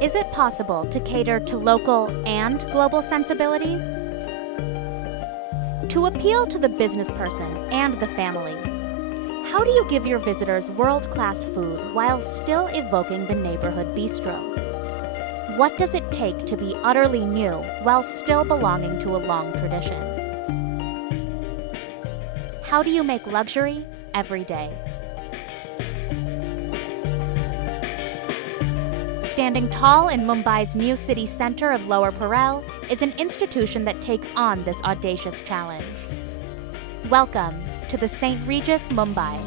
Is it possible to cater to local and global sensibilities? To appeal to the business person and the family, how do you give your visitors world-class food while still evoking the neighborhood bistro? What does it take to be utterly new while still belonging to a long tradition? How do you make luxury every day? Standing tall in Mumbai's new city center of Lower Parel is an institution that takes on this audacious challenge. Welcome to the St. Regis, Mumbai.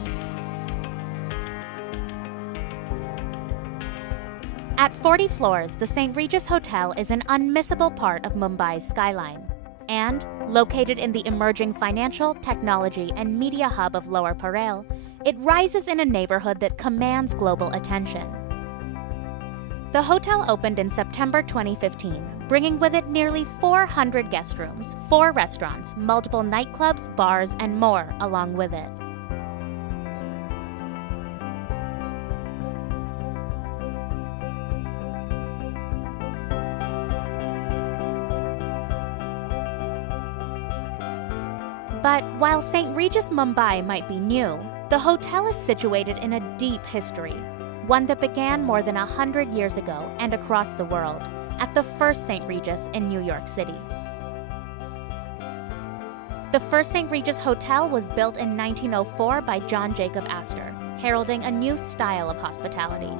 At 40 floors, the St. Regis Hotel is an unmissable part of Mumbai's skyline. And, located in the emerging financial, technology, and media hub of Lower Parel, it rises in a neighborhood that commands global attention. The hotel opened in September 2015, bringing with it nearly 400 guest rooms, 4 restaurants, multiple nightclubs, bars, and more along with it. But while St. Regis Mumbai might be new, the hotel is situated in a deep history, one that began more than 100 years ago and across the world, at the first St. Regis in New York City. The first St. Regis Hotel was built in 1904 by John Jacob Astor, heralding a new style of hospitality.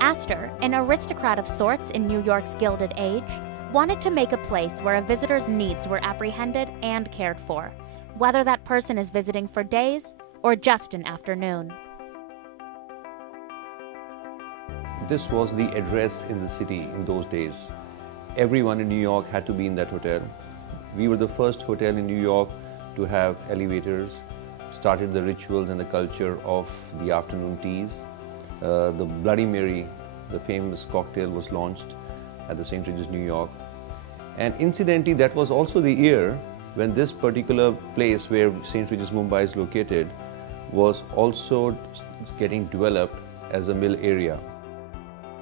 Astor, an aristocrat of sorts in New York's Gilded Age, wanted to make a place where a visitor's needs were apprehended and cared for, whether that person is visiting for days or just an afternoon. This was the address in the city in those days. Everyone in New York had to be in that hotel. We were the first hotel in New York to have elevators, started the rituals and the culture of the afternoon teas. The Bloody Mary, the famous cocktail, was launched at the St. Regis, New York. And incidentally, that was also the year when this particular place where St. Regis Mumbai is located was also getting developed as a mill area.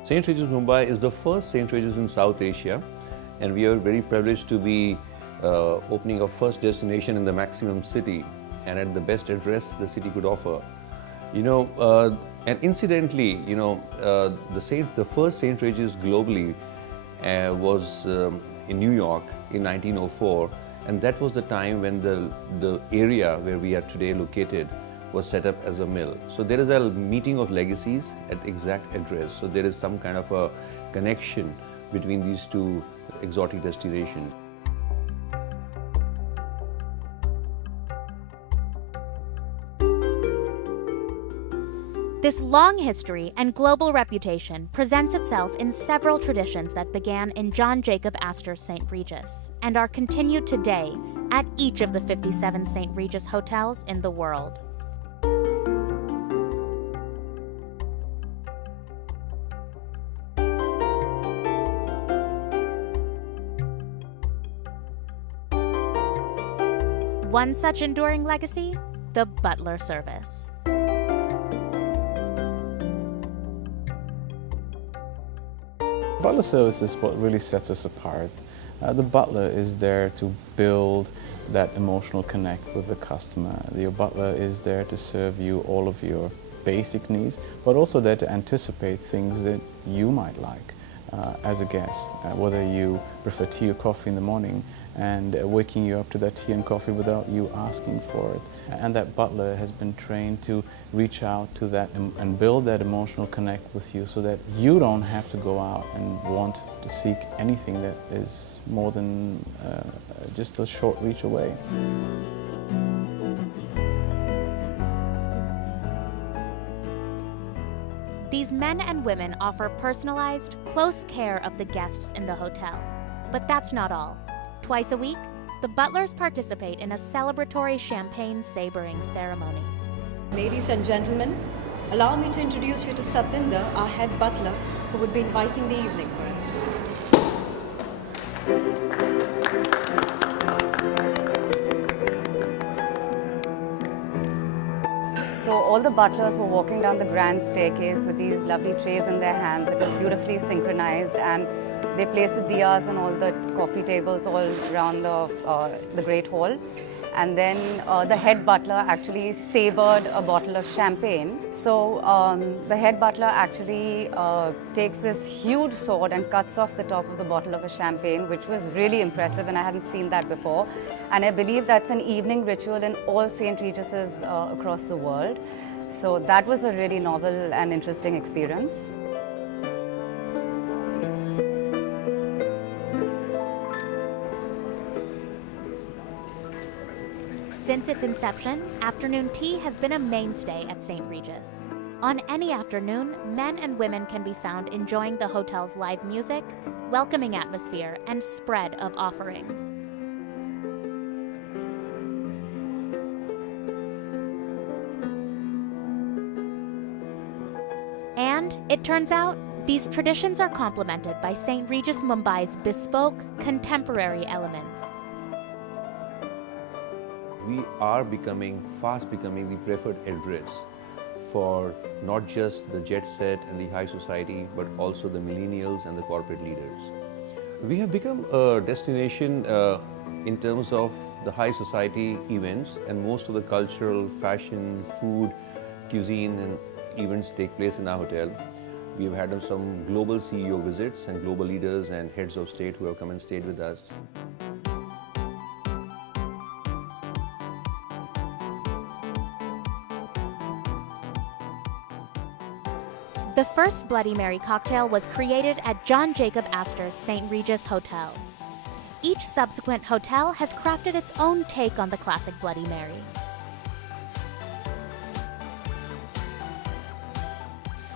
St. Regis Mumbai is the first St. Regis in South Asia, and we are very privileged to be opening our first destination in the maximum city and at the best address the city could offer. And incidentally, the first St. Regis globally was in New York in 1904, and that was the time when the area where we are today located was set up as a mill. So there is a meeting of legacies at exact address. So there is some kind of a connection between these two exotic destinations. This long history and global reputation presents itself in several traditions that began in John Jacob Astor's St. Regis and are continued today at each of the 57 St. Regis hotels in the world. One such enduring legacy, the butler service. Butler service is what really sets us apart. The butler is there to build that emotional connect with the customer. Your butler is there to serve you all of your basic needs, but also there to anticipate things that you might like as a guest, whether you prefer tea or coffee in the morning, and waking you up to that tea and coffee without you asking for it. And that butler has been trained to reach out to that and build that emotional connect with you so that you don't have to go out and want to seek anything that is more than just a short reach away. These men and women offer personalized, close care of the guests in the hotel. But that's not all. Twice a week, the butlers participate in a celebratory champagne sabering ceremony. Ladies and gentlemen, allow me to introduce you to Satinder, our head butler, who would be inviting the evening for us. So all the butlers were walking down the grand staircase with these lovely trays in their hands. It was beautifully synchronized, and they placed the diyas on all the coffee tables all around the Great Hall. And then the head butler actually sabered a bottle of champagne. So the head butler actually takes this huge sword and cuts off the top of the bottle of a champagne, which was really impressive, and I hadn't seen that before. And I believe that's an evening ritual in all St. Regis's across the world. So that was a really novel and interesting experience. Since its inception, afternoon tea has been a mainstay at St. Regis. On any afternoon, men and women can be found enjoying the hotel's live music, welcoming atmosphere, and spread of offerings. And, it turns out, these traditions are complemented by St. Regis Mumbai's bespoke, contemporary elements. We are fast becoming the preferred address for not just the jet set and the high society, but also the millennials and the corporate leaders. We have become a destination in terms of the high society events, and most of the cultural, fashion, food, cuisine and events take place in our hotel. We have had some global CEO visits and global leaders and heads of state who have come and stayed with us. The first Bloody Mary cocktail was created at John Jacob Astor's St. Regis Hotel. Each subsequent hotel has crafted its own take on the classic Bloody Mary.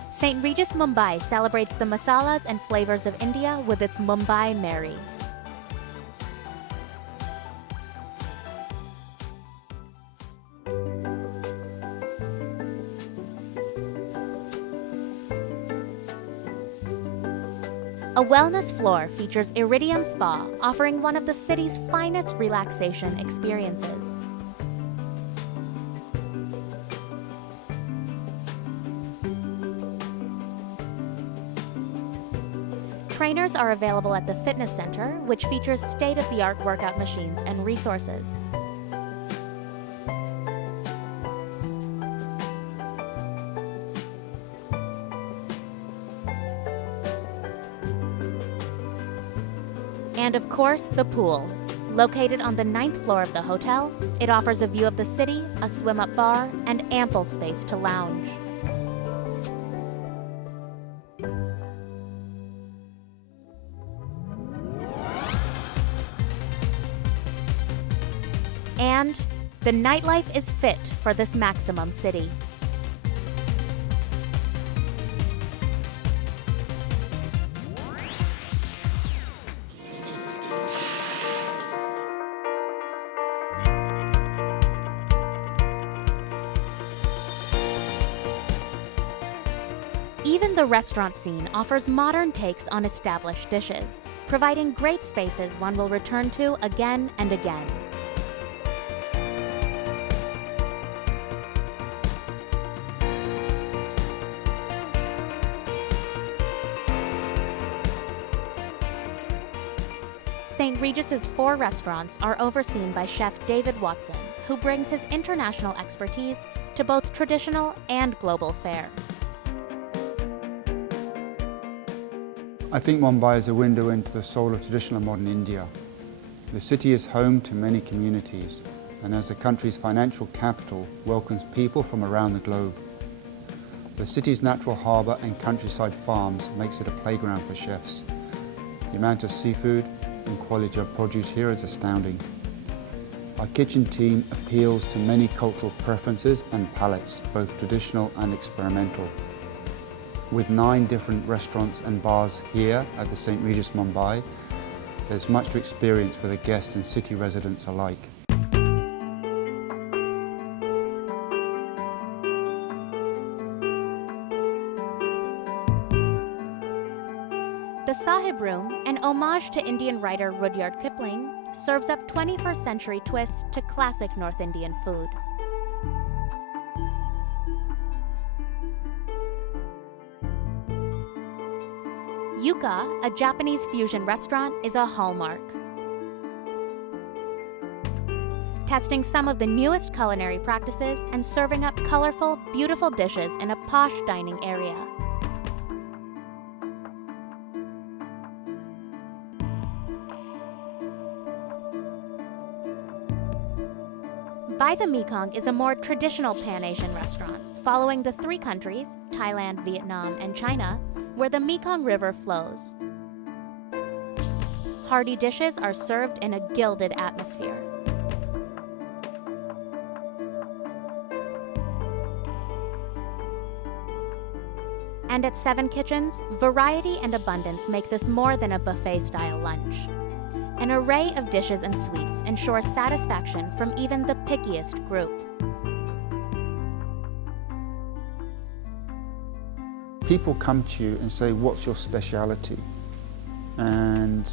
St. Regis Mumbai celebrates the masalas and flavors of India with its Mumbai Mary. A wellness floor features Iridium Spa, offering one of the city's finest relaxation experiences. Trainers are available at the fitness center, which features state-of-the-art workout machines and resources. And of course, the pool. Located on the 9th floor of the hotel, it offers a view of the city, a swim-up bar, and ample space to lounge. And the nightlife is fit for this maximum city. Even the restaurant scene offers modern takes on established dishes, providing great spaces one will return to again and again. St. Regis's 4 restaurants are overseen by Chef David Watson, who brings his international expertise to both traditional and global fare. I think Mumbai is a window into the soul of traditional and modern India. The city is home to many communities, and as the country's financial capital, welcomes people from around the globe. The city's natural harbour and countryside farms makes it a playground for chefs. The amount of seafood and quality of produce here is astounding. Our kitchen team appeals to many cultural preferences and palates, both traditional and experimental. With 9 different restaurants and bars here at the St. Regis Mumbai, there's much to experience for the guests and city residents alike. The Sahib Room, an homage to Indian writer Rudyard Kipling, serves up 21st century twists to classic North Indian food. Yuka, a Japanese fusion restaurant, is a hallmark. Testing some of the newest culinary practices and serving up colorful, beautiful dishes in a posh dining area. By the Mekong is a more traditional Pan-Asian restaurant, following the three countries, Thailand, Vietnam, and China, where the Mekong River flows. Hearty dishes are served in a gilded atmosphere. And at Seven Kitchens, variety and abundance make this more than a buffet-style lunch. An array of dishes and sweets ensures satisfaction from even the pickiest group. People come to you and say, what's your speciality? And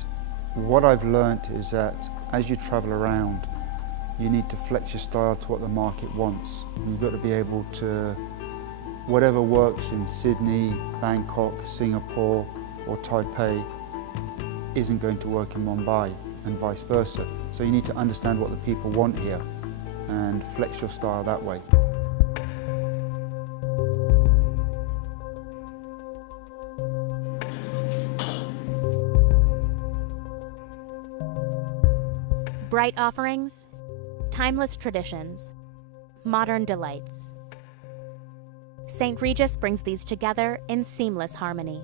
what I've learnt is that as you travel around, you need to flex your style to what the market wants. You've got to be able to, whatever works in Sydney, Bangkok, Singapore or Taipei isn't going to work in Mumbai and vice versa. So you need to understand what the people want here and flex your style that way. Bright offerings, timeless traditions, modern delights. St. Regis brings these together in seamless harmony.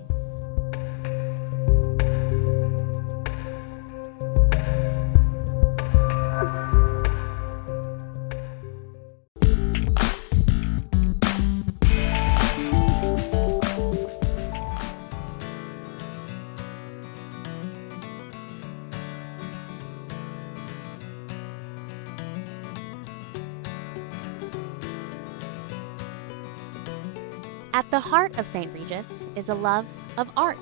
At the heart of St. Regis is a love of art.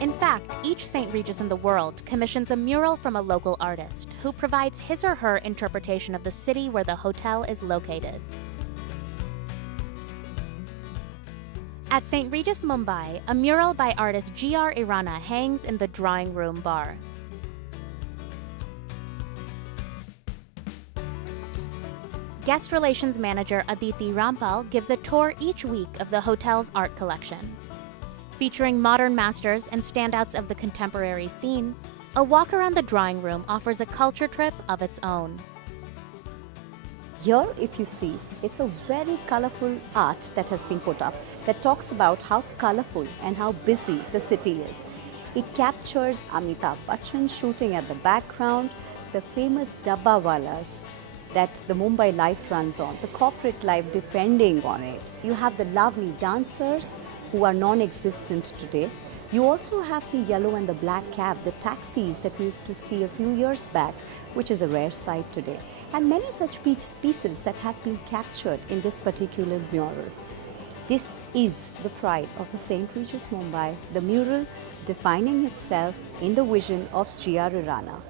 In fact, each St. Regis in the world commissions a mural from a local artist who provides his or her interpretation of the city where the hotel is located. At St. Regis, Mumbai, a mural by artist G.R. Irana hangs in the drawing room bar. Guest Relations Manager Aditi Rampal gives a tour each week of the hotel's art collection. Featuring modern masters and standouts of the contemporary scene, a walk around the drawing room offers a culture trip of its own. Here, if you see, it's a very colorful art that has been put up that talks about how colorful and how busy the city is. It captures Amitabh Bachchan shooting at the background, the famous dabbawalas that the Mumbai life runs on, the corporate life depending on it. You have the lovely dancers who are non-existent today. You also have the yellow and the black cab, the taxis that we used to see a few years back, which is a rare sight today. And many such pieces that have been captured in this particular mural. This is the pride of the St. Regis Mumbai, the mural defining itself in the vision of G.R. Irana.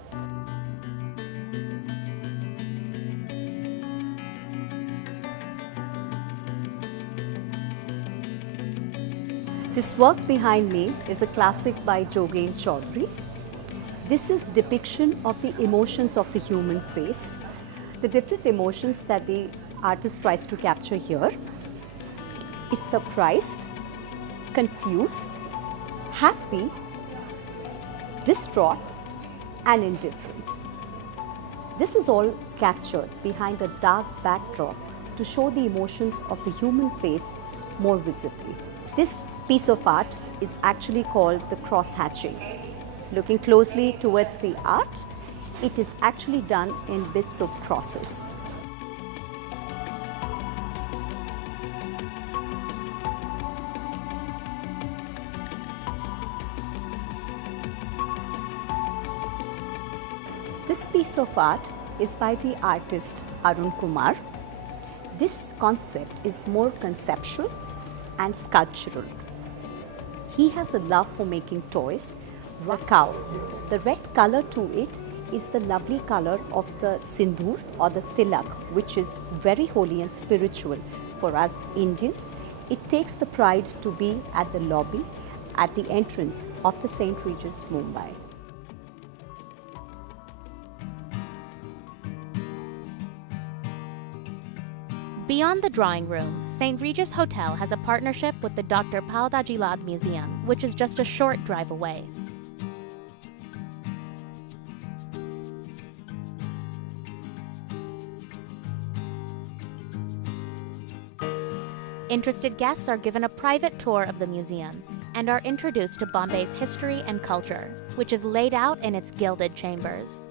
This work behind me is a classic by Jogen Chaudhary. This is depiction of the emotions of the human face, the different emotions that the artist tries to capture here is surprised, confused, happy, distraught, and indifferent. This is all captured behind a dark backdrop to show the emotions of the human face more visibly. This piece of art is actually called the cross-hatching. Looking closely towards the art, it is actually done in bits of crosses. This piece of art is by the artist Arun Kumar. This concept is more conceptual and sculptural. He has a love for making toys. A cow. The red color to it is the lovely color of the sindoor or the tilak, which is very holy and spiritual for us Indians. It takes the pride to be at the lobby at the entrance of the St. Regis, Mumbai. Beyond the drawing room, St. Regis Hotel has a partnership with the Dr. Pauda Gilad Museum, which is just a short drive away. Interested guests are given a private tour of the museum and are introduced to Bombay's history and culture, which is laid out in its gilded chambers.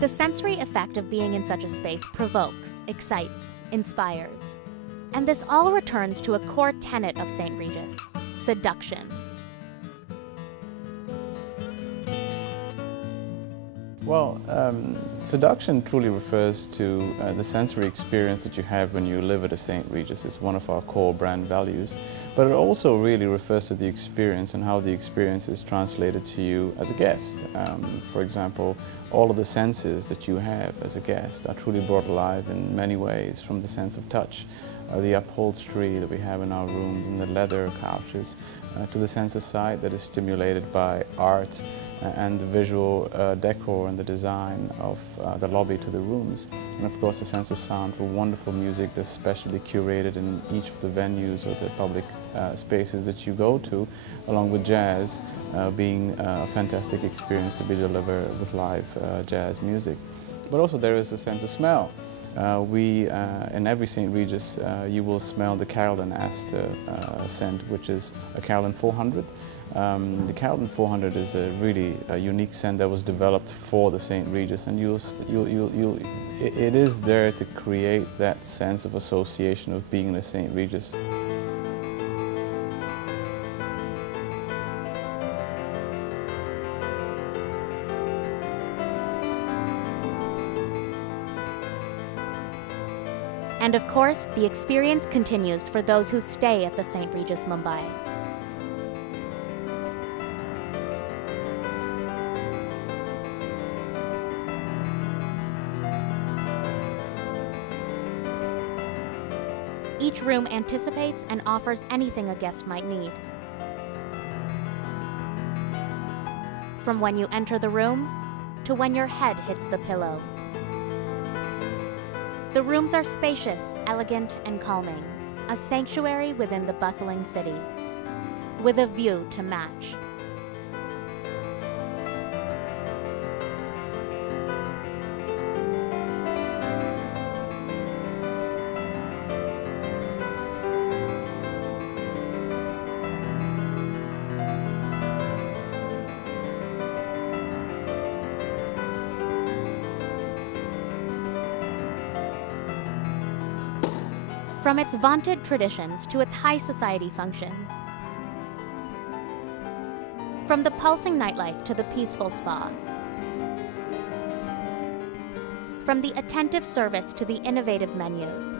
The sensory effect of being in such a space provokes, excites, inspires. And this all returns to a core tenet of St. Regis: seduction. Well, seduction truly refers to the sensory experience that you have when you live at a St. Regis. It's one of our core brand values. But it also really refers to the experience and how the experience is translated to you as a guest. For example, all of the senses that you have as a guest are truly brought alive in many ways, from the sense of touch, the upholstery that we have in our rooms and the leather couches, to the sense of sight that is stimulated by art and the visual decor and the design of the lobby to the rooms. And of course the sense of sound for wonderful music that's specially curated in each of the venues or the public spaces that you go to, along with jazz being a fantastic experience to be delivered with live jazz music. But also there is a sense of smell. In every St. Regis, you will smell the Carolyn Aster scent, which is a Carolyn 400. The Carolyn 400 is a really unique scent that was developed for the St. Regis, and it is there to create that sense of association of being in the St. Regis. And of course, the experience continues for those who stay at the St. Regis, Mumbai. Each room anticipates and offers anything a guest might need. From when you enter the room to when your head hits the pillow. The rooms are spacious, elegant, and calming, a sanctuary within the bustling city, with a view to match. From its vaunted traditions to its high society functions. From the pulsing nightlife to the peaceful spa. From the attentive service to the innovative menus.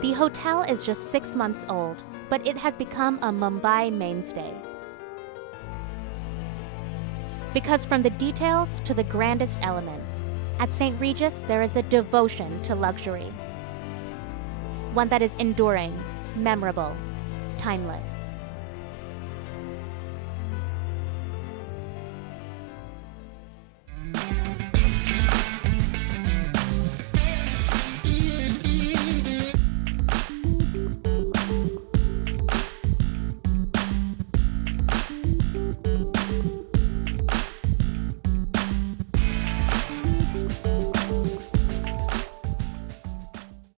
The hotel is just 6 months old, but it has become a Mumbai mainstay. Because from the details to the grandest elements, at St. Regis, there is a devotion to luxury. One that is enduring, memorable, timeless.